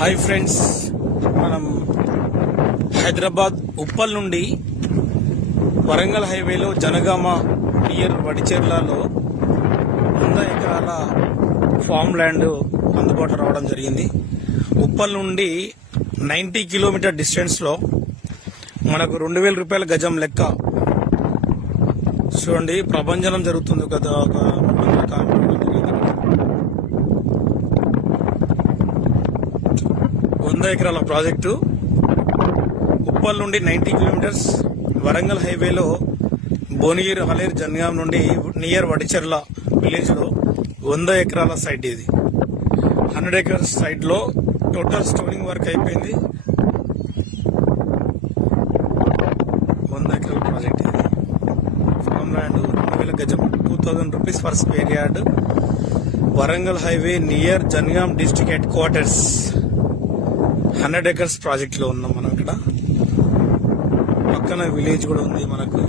Hi friends, మనం హైదరాబాద్ ఉప్పల్ నుండి వరంగల్ హైవేలో జనగామ నియర్ వడిచెర్లలో 100 ఎకరాల ఫామ్ ల్యాండ్ అందుబాటులో రావడం జరిగింది. ఉప్పల్ నుండి 90 కిలోమీటర్ డిస్టెన్స్లో మనకు 2000 రూపాయల గజం లెక్క. చూడండి, ప్రభంజనం జరుగుతుంది. ఒక 100 ఎకరాల ప్రాజెక్టు ఉప్పల్ నుండి 90 కిలోమీటర్స్ వరంగల్ హైవేలో భువనగిరి హలేర్ జనగాం నుండి నియర్ వడిచెర్ల విలేజ్ లో 100 ఎకరాల సైట్. ఇది 100 ఎకర్స్ సైట్ లో టోటల్ స్టోనింగ్ వర్క్ అయిపోయింది. 100 ఎకరాల ప్రాజెక్ట్ ఇది. ఫామ్ ల్యాండ్ 2000 గజం, 2000 rupees per square yard. Warangal highway near Jangaon district headquarters. 100 acres project లో ఉన్నాం మనం. ఇక్కడ పక్కన విలేజ్ కూడా ఉంది మనకు.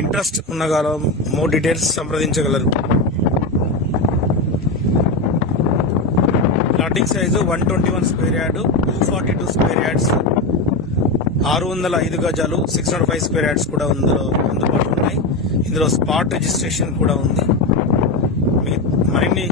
ఇంట్రెస్ట్ ఉన్నగాల మోర్ డీటెయిల్స్ సంప్రదించగలరు. Plotting size 121 square yard, 242 square yards, 605 గజాలు, 605 స్క్వేర్ యార్డ్స్ కూడా అందుబాటులో ఉన్నాయి. ఇందులో స్పాట్ రిజిస్ట్రేషన్ కూడా ఉంది. మరిన్ని